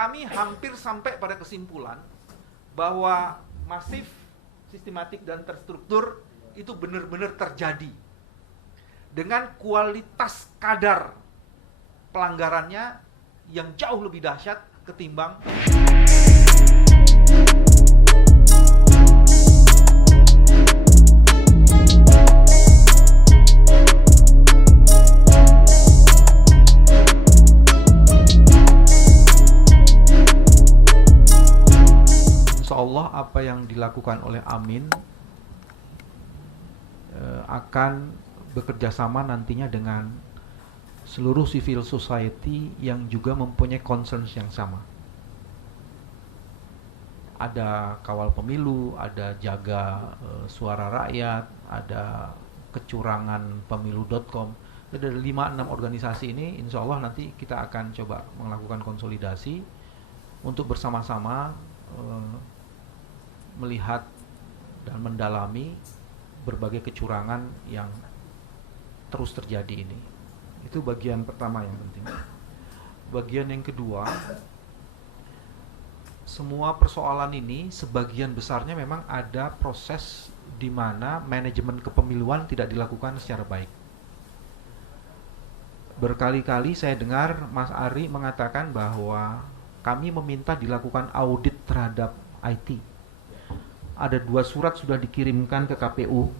kami hampir sampai pada kesimpulan bahwa masif, sistematik, dan terstruktur itu benar-benar terjadi dengan kualitas kadar pelanggarannya yang jauh lebih dahsyat ketimbang Allah. Apa yang dilakukan oleh Amin akan bekerja sama nantinya dengan seluruh civil society yang juga mempunyai concerns yang sama. Ada kawal pemilu, ada jaga suara rakyat, ada kecurangan pemilu.com. Dari 5-6 organisasi ini insya Allah nanti kita akan coba melakukan konsolidasi untuk bersama-sama melihat dan mendalami berbagai kecurangan yang terus terjadi ini. Itu bagian pertama yang penting. Bagian yang kedua, semua persoalan ini sebagian besarnya memang ada proses di mana manajemen kepemiluan tidak dilakukan secara baik. Berkali-kali saya dengar Mas Ari mengatakan bahwa kami meminta dilakukan audit terhadap IT. Ada 2 surat sudah dikirimkan ke KPU,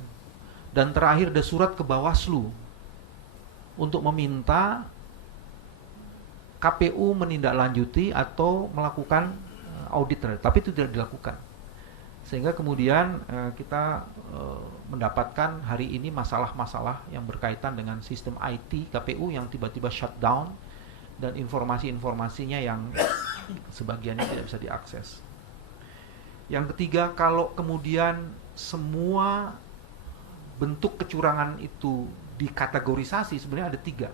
dan terakhir ada surat ke Bawaslu untuk meminta KPU menindaklanjuti atau melakukan audit terhadap, tapi itu tidak dilakukan. Sehingga kemudian kita mendapatkan hari ini masalah-masalah yang berkaitan dengan sistem IT KPU yang tiba-tiba shutdown dan informasi-informasinya yang sebagiannya tidak bisa diakses. Yang ketiga, kalau kemudian semua bentuk kecurangan itu dikategorisasi, sebenarnya ada 3.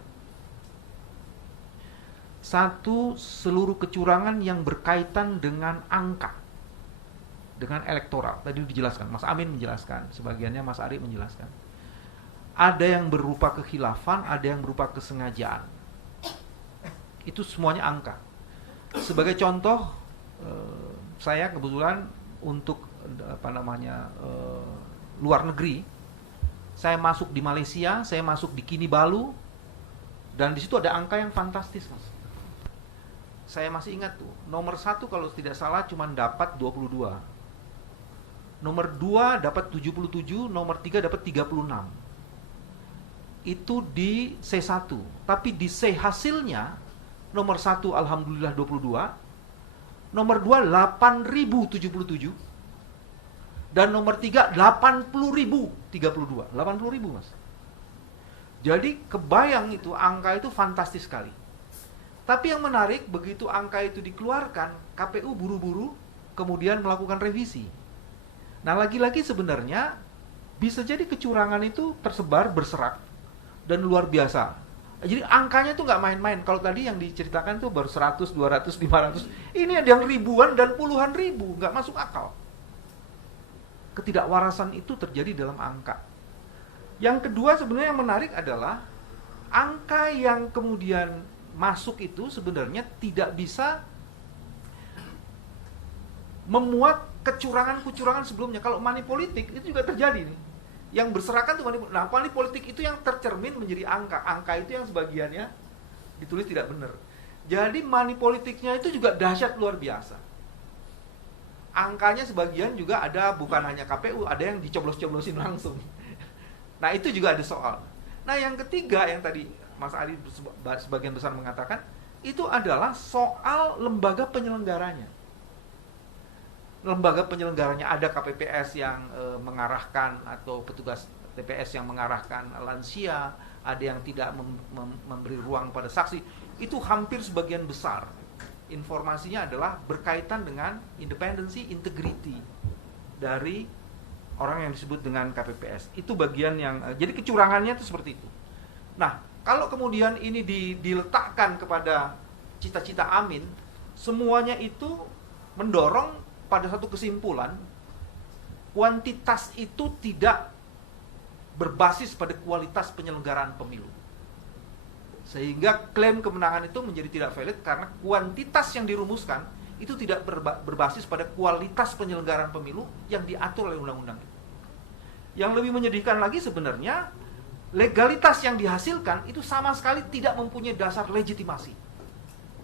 1, seluruh kecurangan yang berkaitan dengan angka, dengan elektoral. Tadi dijelaskan, Mas Amin menjelaskan, sebagiannya Mas Ari menjelaskan. Ada yang berupa kekhilafan, ada yang berupa kesengajaan. Itu semuanya angka. Sebagai contoh, saya kebetulan untuk luar negeri, saya masuk di Malaysia, saya masuk di Kinabalu, dan di situ ada angka yang fantastis, Mas. Saya masih ingat tuh, nomor 1 kalau tidak salah cuma dapat 22, nomor 2 dapat 77, nomor 3 dapat 36. Itu di C1, tapi di C hasilnya nomor 1 alhamdulillah 22, nomor 2 8.077, dan nomor 3 80.032. 80.000, Mas. Jadi kebayang itu, angka itu fantastis sekali. Tapi yang menarik, begitu angka itu dikeluarkan, KPU buru-buru kemudian melakukan revisi. Nah, lagi-lagi sebenarnya bisa jadi kecurangan itu tersebar, berserak, dan luar biasa. Jadi angkanya tuh nggak main-main. Kalau tadi yang diceritakan tuh baru 100, 200, 500. Ini ada yang ribuan dan puluhan ribu, nggak masuk akal. Ketidakwarasan itu terjadi dalam angka. Yang kedua sebenarnya yang menarik adalah angka yang kemudian masuk itu sebenarnya tidak bisa memuat kecurangan-kecurangan sebelumnya. Kalau money politik itu juga terjadi nih. Yang berserakan tuh money politik itu yang tercermin menjadi angka. Angka itu yang sebagiannya ditulis tidak benar. Jadi money politiknya itu juga dahsyat luar biasa. Angkanya sebagian juga ada, bukan hanya KPU, ada yang dicoblos-coblosin langsung. Nah, itu juga ada soal. Nah, yang ketiga yang tadi Mas Adi sebagian besar mengatakan, itu adalah soal lembaga penyelenggaranya. Lembaga penyelenggaranya ada KPPS yang mengarahkan, atau petugas TPS yang mengarahkan lansia, ada yang tidak memberi ruang pada saksi. Itu hampir sebagian besar informasinya adalah berkaitan dengan independensi, integrity dari orang yang disebut dengan KPPS. Itu bagian yang jadi kecurangannya itu seperti itu. Nah, kalau kemudian ini diletakkan kepada cita-cita Amin, semuanya itu mendorong pada satu kesimpulan, kuantitas itu tidak berbasis pada kualitas penyelenggaraan pemilu. Sehingga klaim kemenangan itu menjadi tidak valid karena kuantitas yang dirumuskan itu tidak berbasis pada kualitas penyelenggaraan pemilu yang diatur oleh undang-undang. Yang lebih menyedihkan lagi sebenarnya, legalitas yang dihasilkan itu sama sekali tidak mempunyai dasar legitimasi.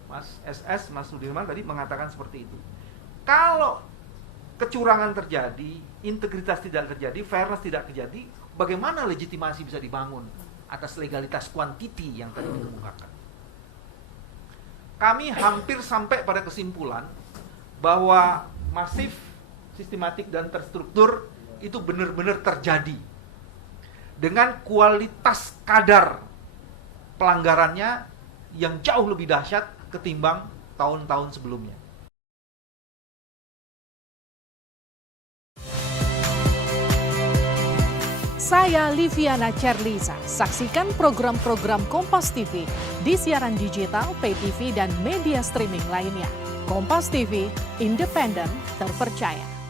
Mas SS, Mas Sudirman tadi mengatakan seperti itu. Kalau kecurangan terjadi, integritas tidak terjadi, fairness tidak terjadi, bagaimana legitimasi bisa dibangun atas legalitas kuantiti yang tadi dikemukakan? Kami hampir sampai pada kesimpulan bahwa masif, sistematik, dan terstruktur itu benar-benar terjadi dengan kualitas kadar pelanggarannya yang jauh lebih dahsyat ketimbang tahun-tahun sebelumnya. Saya Liviana Cerlisa. Saksikan program-program Kompas TV di siaran digital, pay TV, dan media streaming lainnya. Kompas TV, independen, terpercaya.